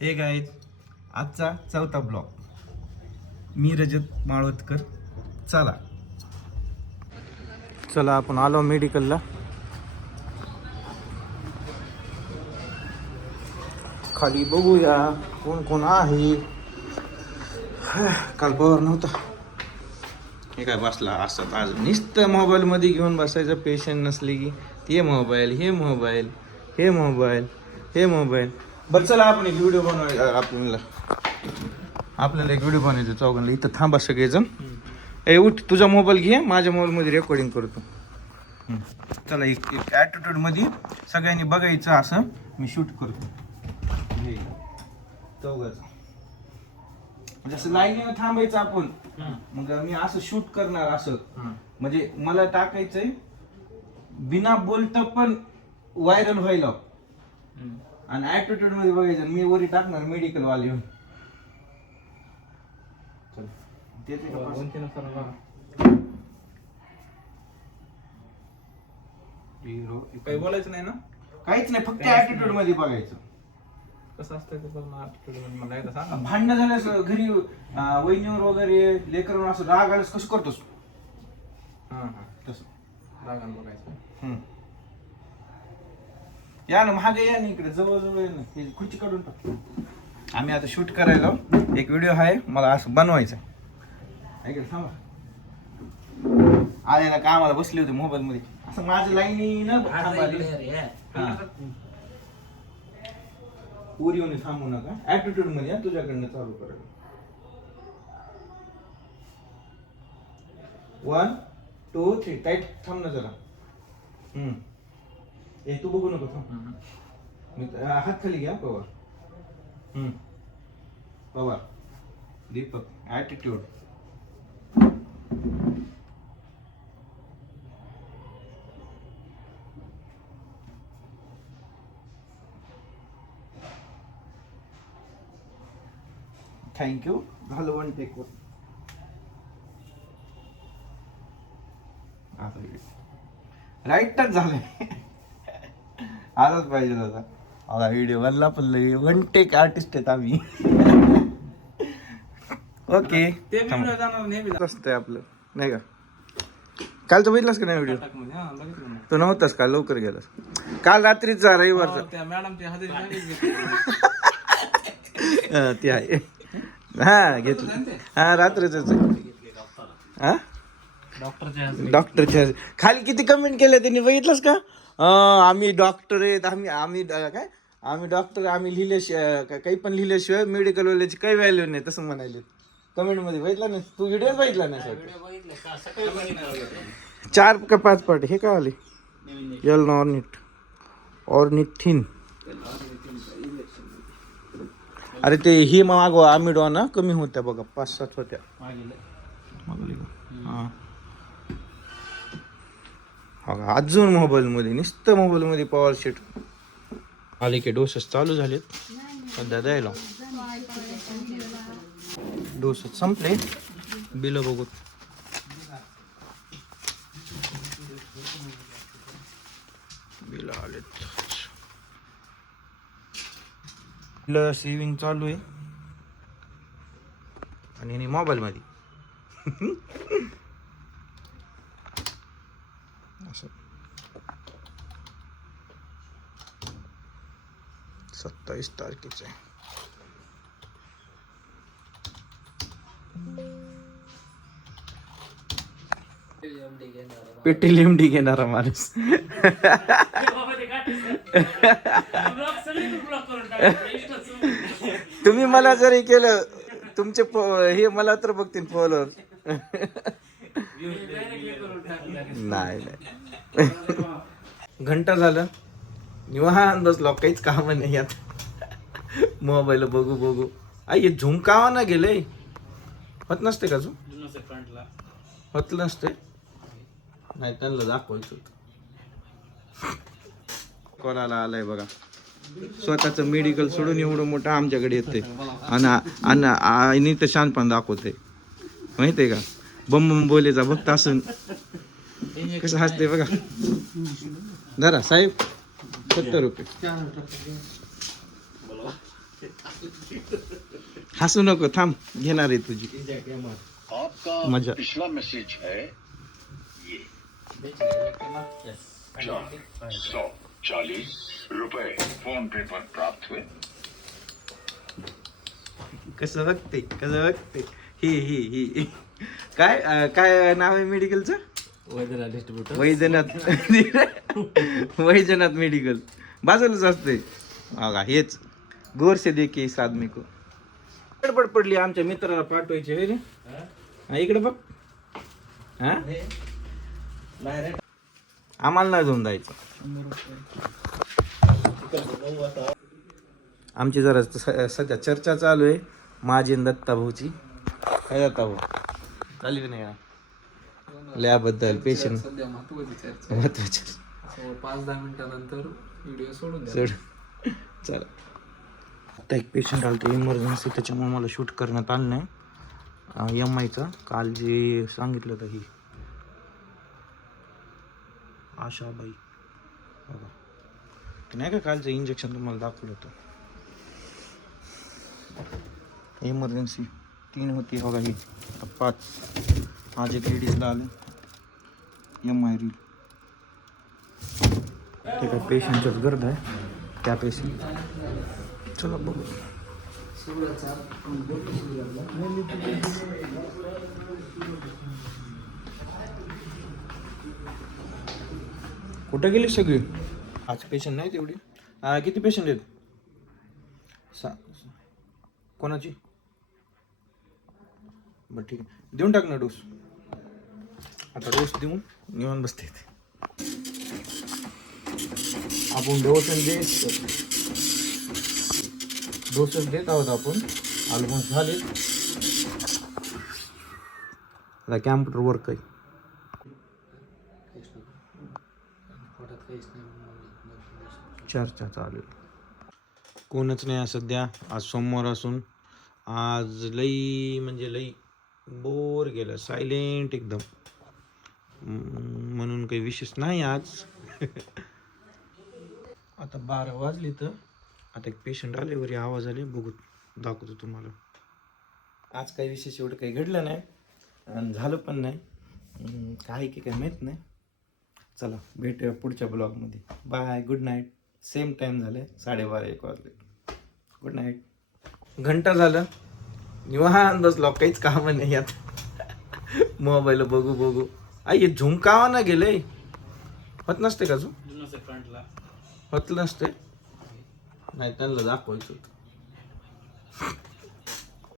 हे गाईज आजचा चौथा ब्लॉग मी रजत माळवतकर. चला आपण आलो मेडिकलला. खाली बघूया कोण कोण आहे. काल पवार नव्हता. हे काय बसला असतात आज नुसतं मोबाईल मध्ये घेऊन बसायचं. पेशंट नसले की ते मोबाईल हे मोबाईल हे मोबाईल हे मोबाईल. बरं चला आपण एक व्हिडिओ बनवायचा. आपल्याला एक व्हिडिओ बनवायचा चौघांना. इथं थांबा सगळेजण. ए उठ तुझा मोबाईल घे, माझ्या मोबाईलमध्ये रेकॉर्डिंग करतो. चला एक ॲटिट्यूडमध्ये सगळ्यांनी बघायचं असं मी शूट करतो. चौघाचं जसं लाईनीनं थांबायचं आपण. मग मी असं शूट करणार असं. म्हणजे मला टाकायचंय बिना बोलता पण व्हायरल व्हायला. आणि ॲटिट्यूड मध्ये बघायचं मी वरी टाकणार मेडिकल वाले. काही बोलायचं नाही ना, काहीच नाही, फक्त ॲटिट्यूड मध्ये बघायचं. कसं असतं ते पण ॲटिट्यूड मला एकदा सांगा. भांडणं झाल्यास घरी वहिनीवर वगैरे लेकरांवर असं राग आल्यास कसं करतोस तसं रागान बघायचं. या ना मागे या ना, इकडे जवळ या ना. हे खुर्ची काढून टाक. आम्ही आता शूट करायला एक व्हिडिओ आहे, मला असं बनवायचं. ऐका थांबा. आलेला कामाला बसले होते मोबाईल मध्ये असं माझ्या लाईनीनं पुरी येऊन थांबू नका. ऍटिट्यूड मध्ये या, तुझ्याकडनं चालू करायला. 1 2 3 टाईट थांब ना जरा. ए तू बघू नको थांब. हात खाली घ्या. पवार पवार दीपक ऍटिट्यूड. थँक्यू. झालं वन टेक वर. राईटच झालंय. आलाच पाहिजे दादा. आता व्हिडिओ बनला पण वन टेक आर्टिस्ट आहेत आम्ही. ओके ते व्हिडिओ जाणार नेहमी असतंय आपलं नाही का. कालचं बघितलंस का नाही व्हिडिओ? बघितलं ना. तो नव्हतास काल, लवकर गेलास. काल रात्रीचा रविवारचा. त्या मॅडमची हजेरी सांगितली. ते आहे. हा घेतलं. हा रात्रीच हा डॉक्टरच्या खाली किती कमेंट केले त्यांनी बघितलंस का? आम्ही डॉक्टर आहेत. आम्ही काय आम्ही डॉक्टर. आम्ही लिहिल्याशिवाय काही पण लिहिल्याशिवाय मेडिकल वाल्याची काही व्हॅल्यू नाही तसं म्हणाले कमेंट मध्ये. बघितला नाही तू? व्हिडिओ बघितला नाही? 4 का 5 पार्ट. हे काय आले? L ornithine. अरे ते ही मागवा आमिडो ना, कमी होत्या बघा. 5-7 होत्या. अजून मोबाईल मध्ये नुसतं मोबाईल मध्ये पॉवर शीट आले की डोसेस चालू झालेत सध्या द्यायला. डोसेस संपले. बिल बघू. बिल आलेत. सेविंग चालू आहे आणि मोबाईल मध्ये असं 27 तारखेचं आहे. पेट्रोलियम डी घेणारा माणूस. तुम्ही मला जरी केलं तुमचे हे मला तर बघतील फॉलोअर. नाही घंटा झालं निवांत बसलो. काहीच काम नाही आता. मोबाईल बघू. आई झुमकावा ना गेले. होत नसते का? होत नसते. नाही त्यांना दाखवायचं होतं. कोणाला आलाय बघा. स्वतःच मेडिकल सोडून एवढं मोठं आमच्याकडे येते आणि तर शानपण दाखवते. माहितीये का? बम बोलेचा भक्त असून कसं हसते बघा. धरा साहेब 70 रुपये. हसू नको, थांब, घेणार आहे तुझी आपका मजा. पिछला मैसेज है ये 440 रुपए फोन पे पर प्राप्त हुए. कसं बघते ही काय नाव आहे मेडिकलचं? वैजनाथ मेडिकल. बाजूलाच असते बघा, हेच गोर से दे के इस आदमी को. गडबड पडली आमच्या मित्राला पाठवायची होय रे. हा, इकडे बघ. हा, आम्हाला नाही जाऊन जायचं. आमची जरा सध्या चर्चा चालू आहे माझी आणि दत्ता भाऊची. काय दत्ता भाऊ चालली की नाही का लॅबद्दल पेशंट सध्या महत्वाची महत्वाचे 5-10 मिनिटानंतर व्हिडिओ सोडून द्या. सोड. चला, आता एक पेशंट आलं होतं इमर्जन्सी, त्याच्यामुळे मला शूट करण्यात आलं नाही. MIचं काल जे सांगितलं होतं ही आशाबाई बघा, ते नाही का कालचं इंजेक्शन तुम्हाला दाखवलं होतं. इमर्जन्सी 3 होती बघा, ही 5. आज एक लेडीजला आलं MI रील. ठीक आहे, पेशंटच्याच गर्द आहे त्या पेशंट. चला बघू. कुठं गेली सगळी? आज पेशंट नाही तेवढी. किती पेशंट आहेत? कोणाची? बरं ठीक आहे, देऊन टाक ना डोस. आता डोस देऊन निवांत बसते. आपण डोसेस देत आहोत आपण. ऑलमोस्ट झाले. आता कॅम्प्युटर वर्क आहे. चर्चा चालू आहे. कोणच नाही सध्या. आज सोमवार असून आज लई म्हणजे लई बोर गेलं, सायलेंट एकदम. म्हणून काही विशेष नाही आज. आता 12 वाजले तर आता एक पेशंट आले, वरी आवाज आले, बघू दाखवतो तुम्हाला. आज काही विशेष एवढं काही घडलं नाही आणि झालं पण नाही. काय की काय माहीत नाही. चला भेटूया पुढच्या ब्लॉगमध्ये. Bye, good night. Same time झालं आहे 12:30-1 वाजले. Good night. घंटा झालं निवांत बसलो, काहीच काम नाही आता. मोबाईल बघू. आई झुमकावा ना गेले होत नसते का? होत नसते नाही, त्यांना दाखवायचं होतं.